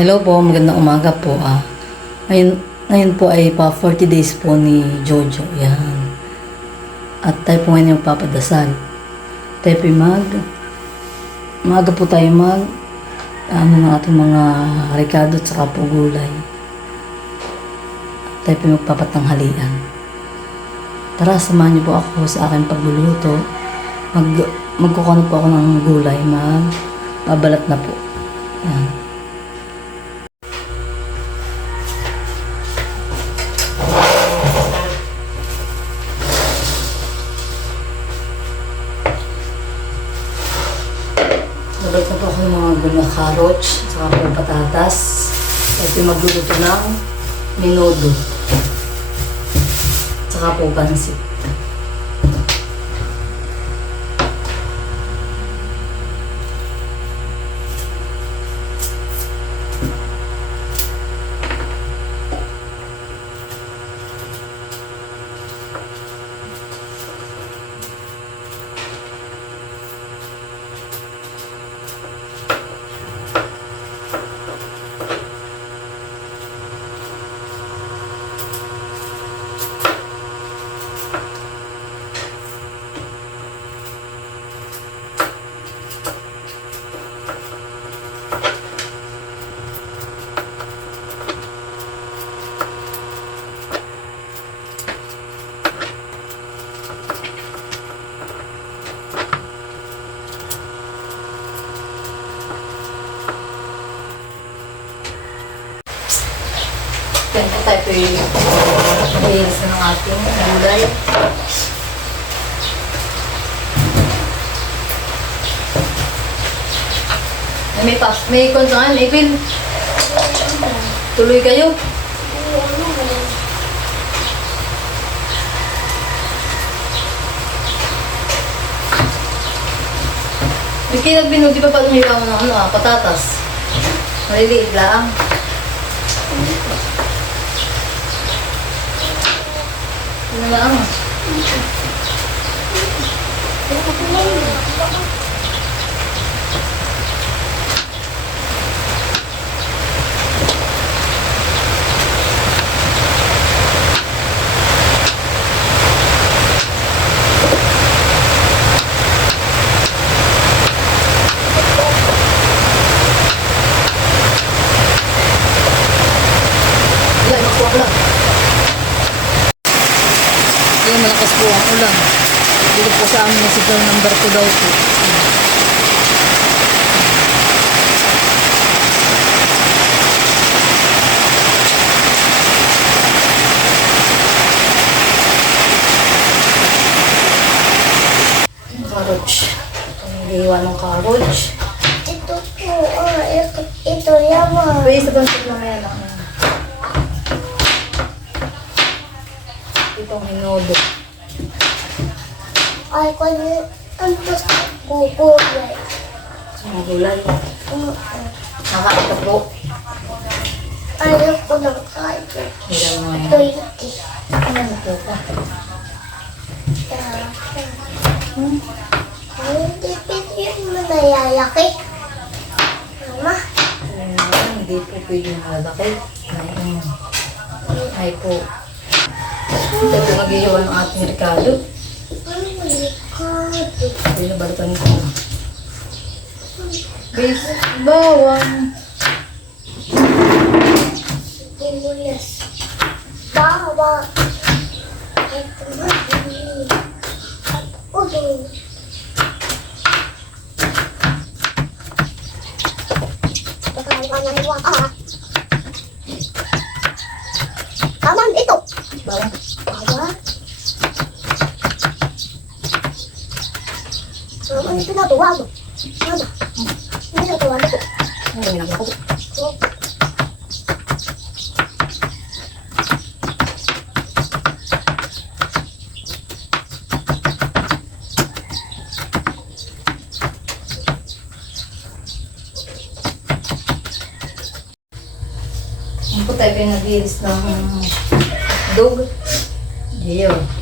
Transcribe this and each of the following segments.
Hello po, magandang umaga po. Ah, ngayon, ngayon po ay pa 40 days po ni Jojo. Yan. At tayo po ngayon yung papadasal. Tayo po mag... Maaga po tayo mag... Ano ng ating mga rekado at saka po gulay. At tayo po magpapatanghalian. Tara, samahan niyo po ako sa aking pagluluto. Mag, magkukano po ako ng gulay. Mag, babalat na po. Yan. Minodo. Saka po pansit. Yan po tayo po yung na ng ating gulay. Ay, May pas, may konsangan, pin. Tuloy kayo. Di kaya binu, di ba pa tumigaw mo ng ano ah, patatas? Maliliit lang. Wala, nakuha ko lang. Ayun, malakas po ang ulan. Dito po sa signal number ko daw po. Carrots. Ang giwa ng carrots. Ito po, ah, ito, ito yaman. Pwede sa bansit mamaya lang. Itong hinodo. Ay, kung ang gusto ko gulay. Mga gulay. Mm, Nakakita po. Ayaw ko ng kain. Hiram mo yan. Twenty. Ano po ka? Ay, hindi pinyin mo nayayaki. Mama, Hindi po pwede malaki. Ay, po. Ito po ating rekado. ang malikado. Hindi na balikan ko. Bis, bawang. Sibuyas. Bawa. Na iwan. Ah. Aman, ito. Bawang. Bawa. Mama, ito na tuwa mo. Mama. Ito na tuwa mo. Ang dami lang ako. Oh. Ang po tayo yung nag-iilis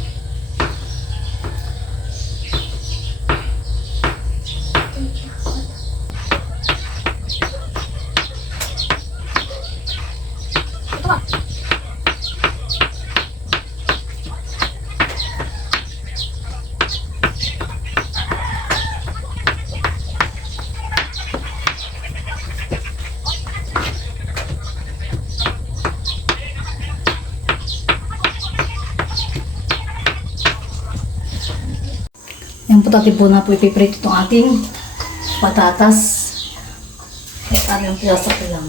po dati po na po ipiprito itong ating patatas. At ano yung piyasa ko lang.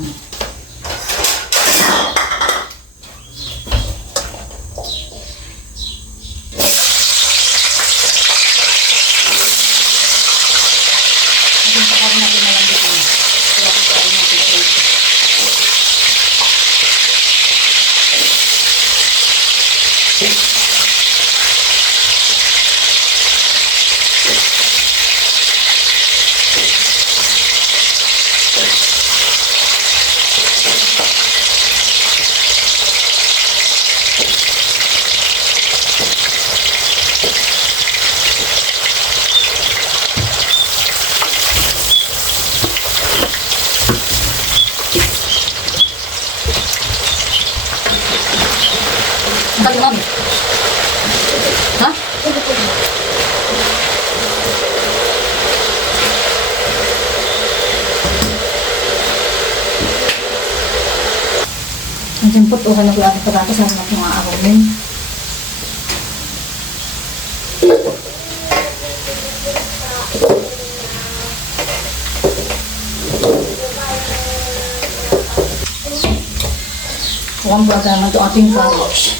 Ating pakarin natin malambot na. Kaya po tayo natin prito. Ang tagal mami. Ha? Okay na ating patatas. Sana na po mga aromin. Mukhang baga naman ito ating carrots.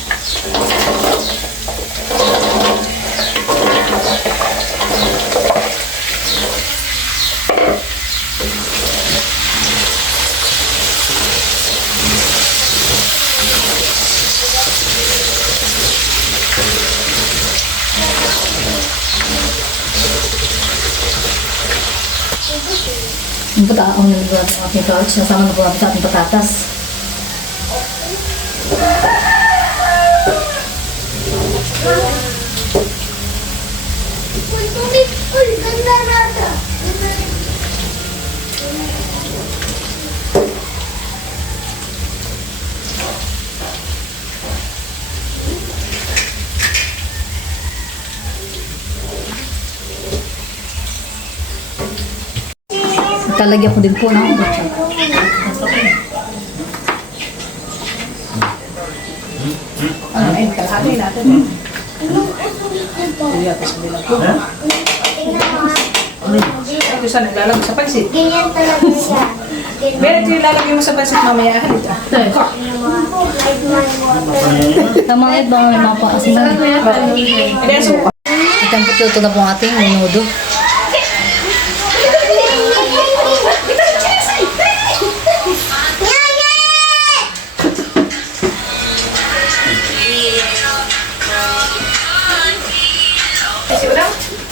Yung pataon yung ating carrots, nasama na po natin sa ating patatas. Uy, ganda rata! Talagyan ko din po ng Ano, ayun, kalahati natin. Kaya, tapos bilang ko. Ito sa naglalagay sa pansit. Ganyan talaga siya. Meron ito yung lalagay mo sa pansit mamaya. My water. Tamang ito mga may mga paasin. Hindi, suka. Ito po ito na po ang ating minudo.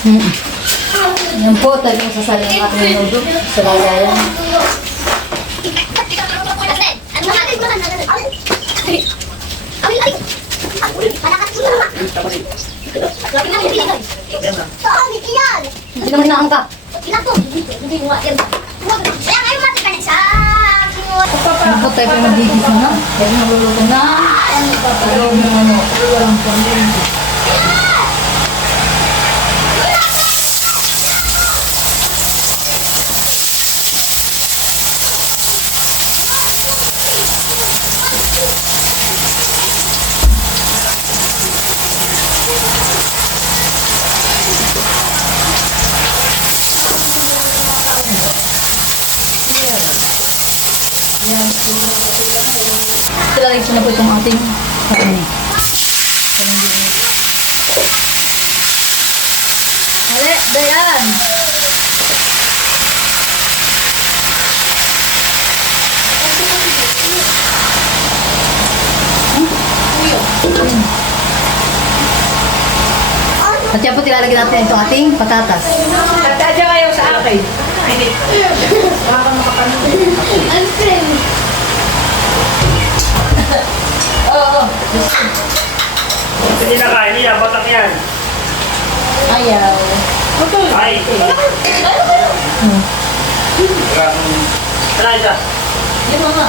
Hmm. Yan po, talagang sasali ang ating minudo. Sa lagayan. Hindi naman naangka. Yan po tayo po magigis na. Yan naluluto na. Ayaw ng ano. Walang ponding. Ko na po itong ating ano. Hali, Dayan! At yan po tilalagyan natin itong ating patatas. Tadya kayo sa akin. Hindi. Oo. Hindi na kain niya, batak yan. Ayaw. Ay! Tara, isa. Yung mga.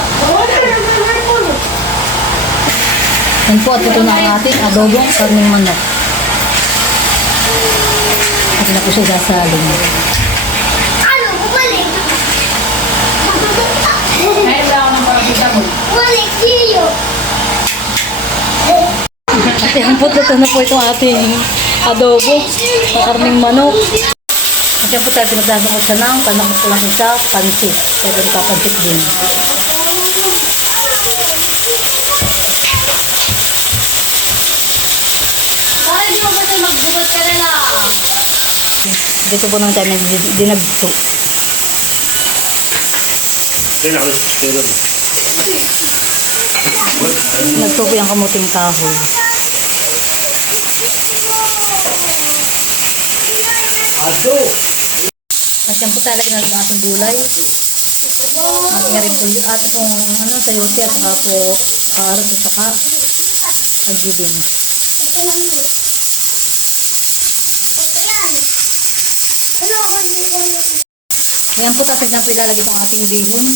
Yan po at ito na ang ating adobong karning manok. At na po siya sasalin. Ano, bumalik. Ngayon lang ako ng paracetamol. Bumalik, siyo. At yan po ito na po itong ating adobo, ang karning manok. At yan po tayo pinagdasa ko siya ng panakot ko lang sa pansit. Kaya ito papansit din. Mo magbukod ka na lang? Dito po naman tayo nag- dinagto. Yan po yung kamuting kahoy. Aso! At yan po talaga ng ating gulay. Ating nga rin po yung ating pong ano, sayote at saka po carrot at saka agibin. Ano ako hindi Yan po tapos na po ilalagay itong ating bihon.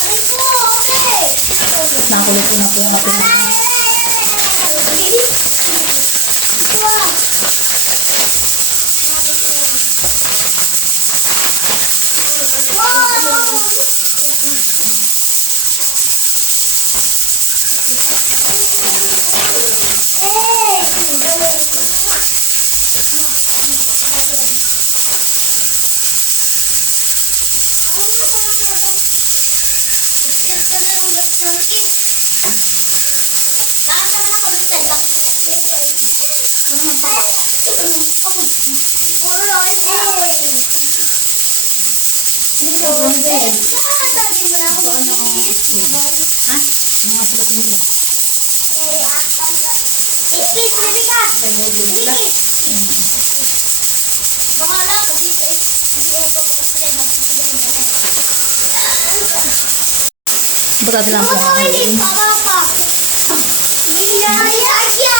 Ay po, okay. At nakakulit po na po yung ating Iskis na bigas! Bahala ka dito. Butas lang po yung Ay, haluin. papa! Biyaya ayaw!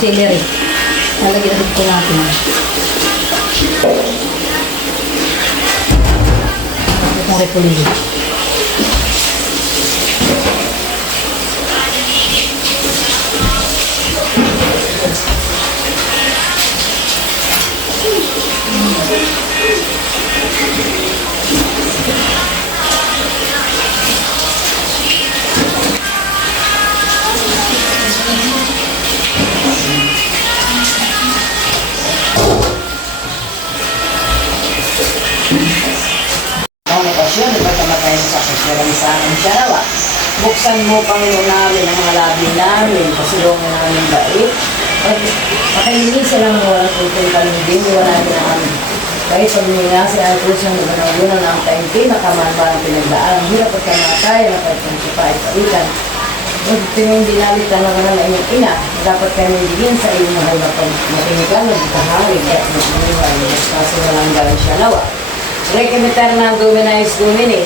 celery. Lalagyan na po natin. Itong repolyo. Ang Buksan mo, Panginoon namin, ang mga labi namin, pasulungan namin bait. At pakilinisan lang ng walang tutol kami din, wala namin ang amin. Kahit sa mga sa ang kusang nagunang na ang taimpi, nakaman ng pinagdaan, ang hirap at kamatay, ang pagpunta at palitan. Huwag pinindinalit na naman ng inyong ina, dapat kami bigyan sa iyong mahal na pagmatinikal, magkahawig at magmumuhay, at kaso walang gawin siya lawa. Rekimeter ng Dominais Domini.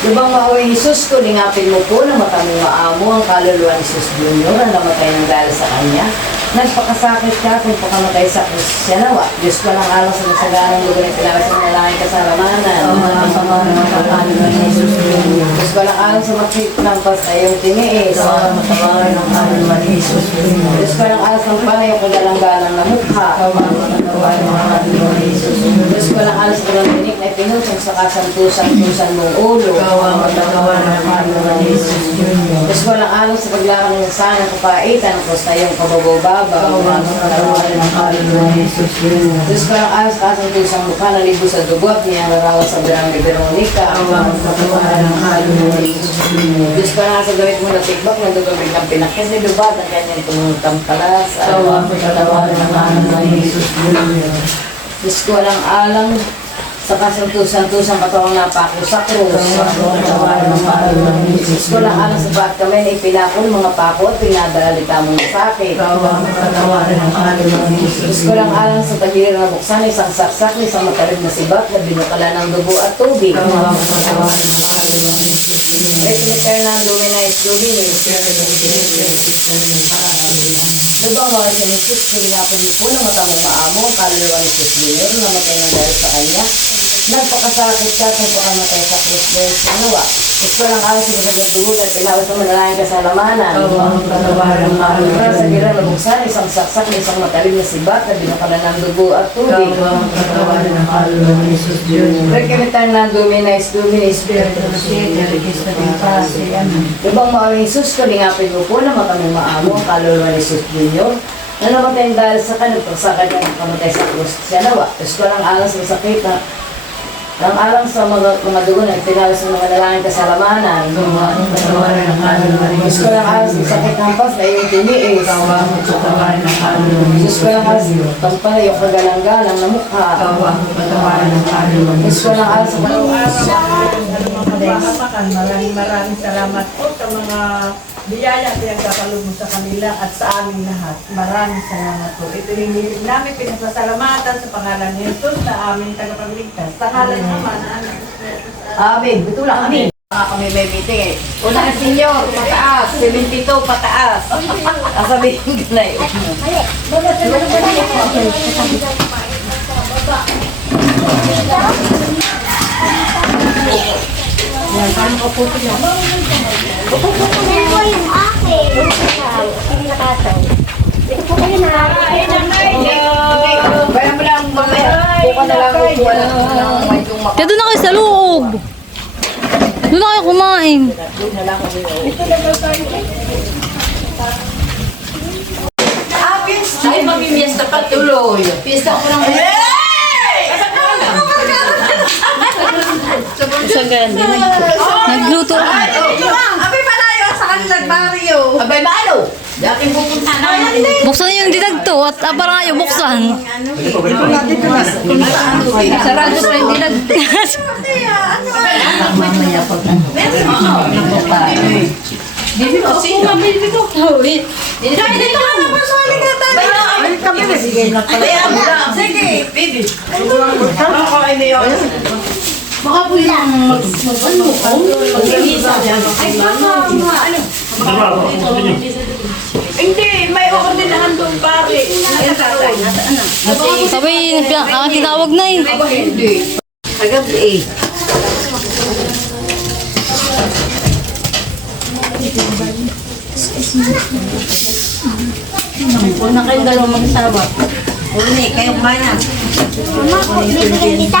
Lubang maaway Jesus ko, lingapin mo po na matamong maamo ang kaluluwa ni Jesus Junior na namatay ng dahil sa kanya. Nagpakasakit ka kung pakamatay sa krus siya nawa. Diyos ko lang alam sa nasaganang lugar ng pinaka sa nalangin kasalamanan. Diyos ko lang alam sa makit ng pasayong tiniis. Diyos ko lang alam sa panay kung galang-galang na mukha. Diyos ko lang alam sa walang tinik na pinutong sa kasantusan-tusan mong ulo. Diyos ko lang alam sa paglakad ng sana kapaitan, ang kus na iyong kabababa. Diyos ko lang alam sa kasang tusang mukha na libo sa dugo at niyang sa birang ni Veronica. Diyos ko lang sa gawit mo na tikbak na dugo biglang pinakis ni Dubat ang kanyang tumutang palas. Diyos ko lang alam sa kasantusan-tusang katawang napako sa krus. Diyos ko lang alam sa bakit kami na ipinakol mga pako at pinadalita mo na sa akin. Ko lang alam sa tagiliran na buksan isang saksak isang matalim na sibat na binukala ng dugo at tubig. Retiniter ng Luminais Luminis. Lubang mga sinisis, hinapin niyo po na matamang maamo kaluluwa ni Jesus Junior na namatay ng dahil sa kanya. Nagpakasakit ka kung pakamatay sa sa nawa. Diyos ko lang alam sa mga dugo at pinawas na manalangin ka sa alamanan. Para sa gira na buksan, isang saksak na isang matalim na sibat na binukala ng dugo at tubig. Rekimitan ng Luminais Luminis. Lubang mga Jesus, kalingapin mo po na makaming maamo ang kaluluwa ni Jesus Junior na namatay dahil sa kanyang pagsakad ng kamatay sa krus siya nawa. Diyos ko lang alam sa sakit na ang alam sa mga, mga dugo na pinalas ng mga lalangin kasalamanan. Diyos ko lang alam sa sakit ng pas na iyong tiniis. Diyos ko lang alam sa tampal na iyong kagalang-galang na mukha. Diyos ko lang alam sa Kapakapakan, maraming maraming salamat po sa mga biyaya pinagkakaroon mo sa kanila at sa aming lahat. Maraming salamat po. Ito yung namin pinasasalamatan sa pangalan ni Jesus na aming tagapagligtas. Sa ngalan naman, anak. Amen. Ito lang, amen. Mga kami may meeting eh. Una ka senyor, pataas. 72, pataas. Kasabihin ko na yun. Hindi ko yung akin. Hindi nakataw. Ito po kayo na. Kaya mo lang mamaya. Buka na lang kung wala ng may tumak. Kaya doon na kayo sa loob. Doon na kayo kumain. Ay, mamimiesta pa tuloy. Pista ko lang. Isang ganyan din. Nagluto. Abi palayo sa kanilang barrio. Abay, maano? Dating pupunta na. Buksan niyo yung didagto at parang ayaw buksan. Po, po. Sarado pa yung didagto. Mamaya ano. Bibi ko, sino? Bibi ko. Dito ka naman sa aligatan. Kami na. Sige, napala. Sige, bibi. Ako ay mayor. Baka po yung mag-ano ko. Mag-release Ay, baka mga ano. Hindi, may ordinahan doon pare. Sabi, ang tinawag na eh. Hindi. Kagabi eh. Kung na kayong dalawa mag-asawa. Uli, kayo kumain na. Mama ko, bibigyan kita.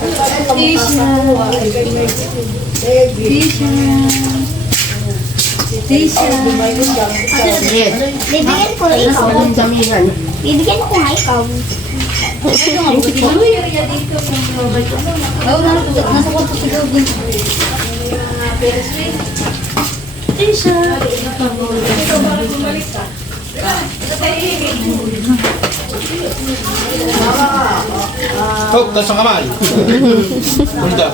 pangalan ko. Kulta. Bibigyan ko ikaw. Bibigyan ko nga ikaw. Oh, taas ang kamay. Punta.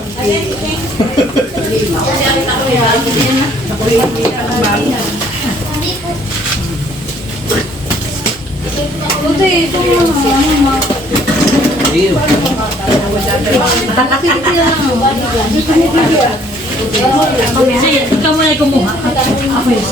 Sige, ikaw muna kumuha. Ako yun.